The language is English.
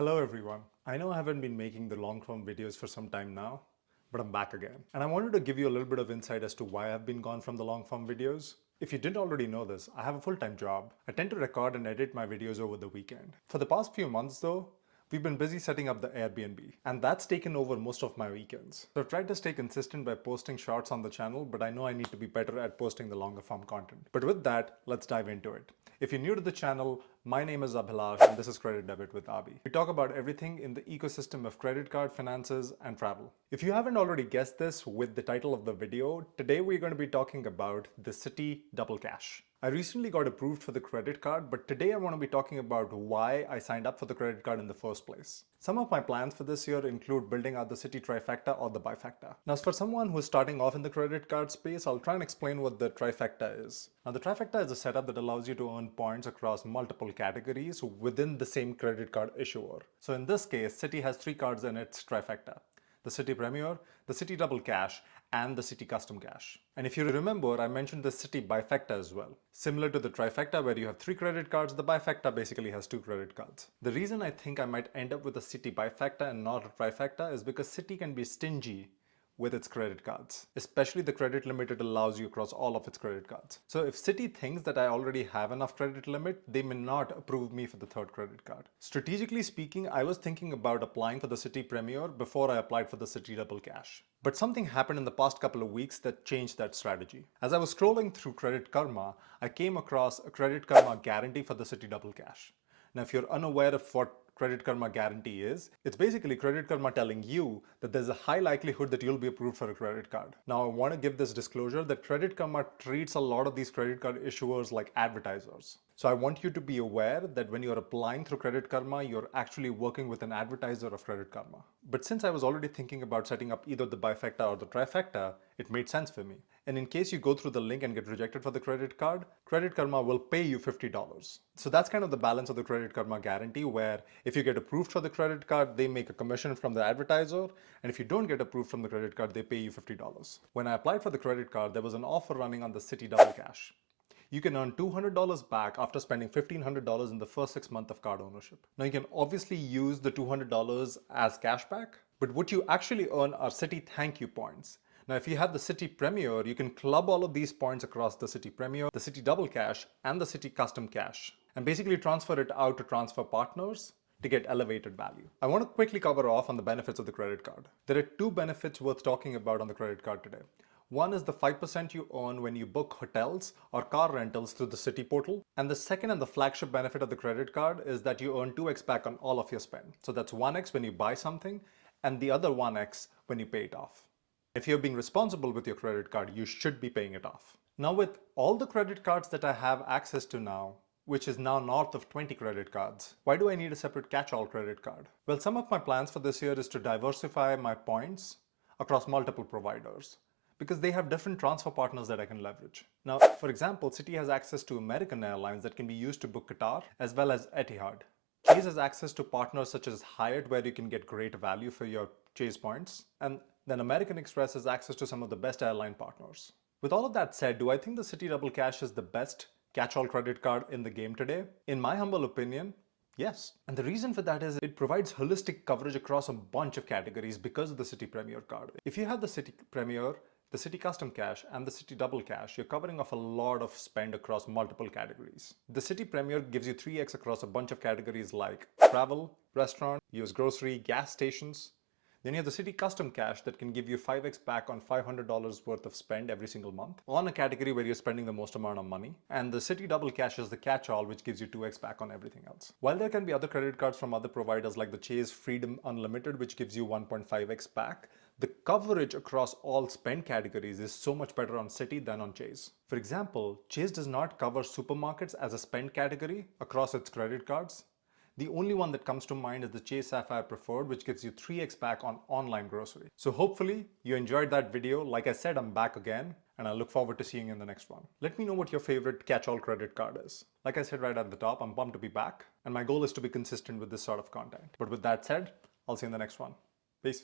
Hello everyone. I know I haven't been making the long form videos for some time now, but I'm back again. And I wanted to give you a little bit of insight as to why I've been gone from the long form videos. If you didn't already know this, I have a full-time job. I tend to record and edit my videos over the weekend. For the past few months though, we've been busy setting up the Airbnb, and that's taken over most of my weekends. So I've tried to stay consistent by posting shorts on the channel, but I know I need to be better at posting the longer form content. But with that, let's dive into it. If you're new to the channel, my name is Abhi and this is Credit Debit with Abhi. We talk about everything in the ecosystem of credit card, finances, and travel. If you haven't already guessed this with the title of the video, today we're going to be talking about the Citi Double Cash. I recently got approved for the credit card, but today I want to be talking about why I signed up for the credit card in the first place. Some of my plans for this year include building out the Citi trifecta or the bifecta. Now, for someone who's starting off in the credit card space, I'll try and explain what the trifecta is. Now, the trifecta is a setup that allows you to earn points across multiple categories within the same credit card issuer. So in this case, Citi has 3 cards in its trifecta: the Citi Premier, the Citi Double Cash, and the Citi Custom Cash. And if you remember, I mentioned the Citi bifecta as well. Similar to the trifecta where you have 3 credit cards, the bifecta basically has 2 credit cards. The reason I think I might end up with a Citi bifecta and not a trifecta is because Citi can be stingy with its credit cards, especially the credit limit it allows you across all of its credit cards. So if Citi thinks that I already have enough credit limit, they may not approve me for the 3rd credit card. Strategically speaking, I was thinking about applying for the Citi Premier before I applied for the Citi Double Cash. But something happened in the past couple of weeks that changed that strategy. As I was scrolling through Credit Karma, I came across a Credit Karma guarantee for the Citi Double Cash. Now, if you're unaware of what Credit Karma guarantee is, it's basically Credit Karma telling you that there's a high likelihood that you'll be approved for a credit card. Now, I want to give this disclosure that Credit Karma treats a lot of these credit card issuers like advertisers. So I want you to be aware that when you're applying through Credit Karma, you're actually working with an advertiser of Credit Karma. But since I was already thinking about setting up either the bifecta or the trifecta, it made sense for me. And in case you go through the link and get rejected for the credit card, Credit Karma will pay you $50. So that's kind of the balance of the Credit Karma guarantee, where if you get approved for the credit card, they make a commission from the advertiser. And if you don't get approved from the credit card, they pay you $50. When I applied for the credit card, there was an offer running on the Citi Double Cash. You can earn $200 back after spending $1,500 in the first 6 months of card ownership. Now, you can obviously use the $200 as cashback, but what you actually earn are Citi ThankYou Points. Now, if you have the Citi Premier, you can club all of these points across the Citi Premier, the Citi Double Cash, and the Citi Custom Cash, and basically transfer it out to transfer partners to get elevated value. I want to quickly cover off on the benefits of the credit card. There are 2 benefits worth talking about on the credit card today. One is the 5% you earn when you book hotels or car rentals through the Citi portal. And the second and the flagship benefit of the credit card is that you earn 2x back on all of your spend. So that's 1x when you buy something and the other 1x when you pay it off. If you're being responsible with your credit card, you should be paying it off. Now, with all the credit cards that I have access to now, which is now north of 20 credit cards, why do I need a separate catch-all credit card? Well, some of my plans for this year is to diversify my points across multiple providers, because they have different transfer partners that I can leverage. Now, for example, Citi has access to American Airlines that can be used to book Qatar, as well as Etihad. Chase has access to partners such as Hyatt, where you can get great value for your Chase points. And then American Express has access to some of the best airline partners. With all of that said, do I think the Citi Double Cash is the best catch-all credit card in the game today? In my humble opinion, yes. And the reason for that is it provides holistic coverage across a bunch of categories because of the Citi Premier card. If you have the Citi Premier, the Citi Custom Cash, and the Citi Double Cash, you're covering off a lot of spend across multiple categories. The Citi Premier gives you 3x across a bunch of categories like travel, restaurant, US grocery, gas stations. Then you have the Citi Custom Cash that can give you 5x back on $500 worth of spend every single month on a category where you're spending the most amount of money. And the Citi Double Cash is the catch-all, which gives you 2x back on everything else. While there can be other credit cards from other providers like the Chase Freedom Unlimited, which gives you 1.5x back, the coverage across all spend categories is so much better on Citi than on Chase. For example, Chase does not cover supermarkets as a spend category across its credit cards. The only one that comes to mind is the Chase Sapphire Preferred, which gives you 3x back on online grocery. So hopefully you enjoyed that video. Like I said, I'm back again, and I look forward to seeing you in the next one. Let me know what your favorite catch-all credit card is. Like I said right at the top, I'm pumped to be back, and my goal is to be consistent with this sort of content. But with that said, I'll see you in the next one. Peace.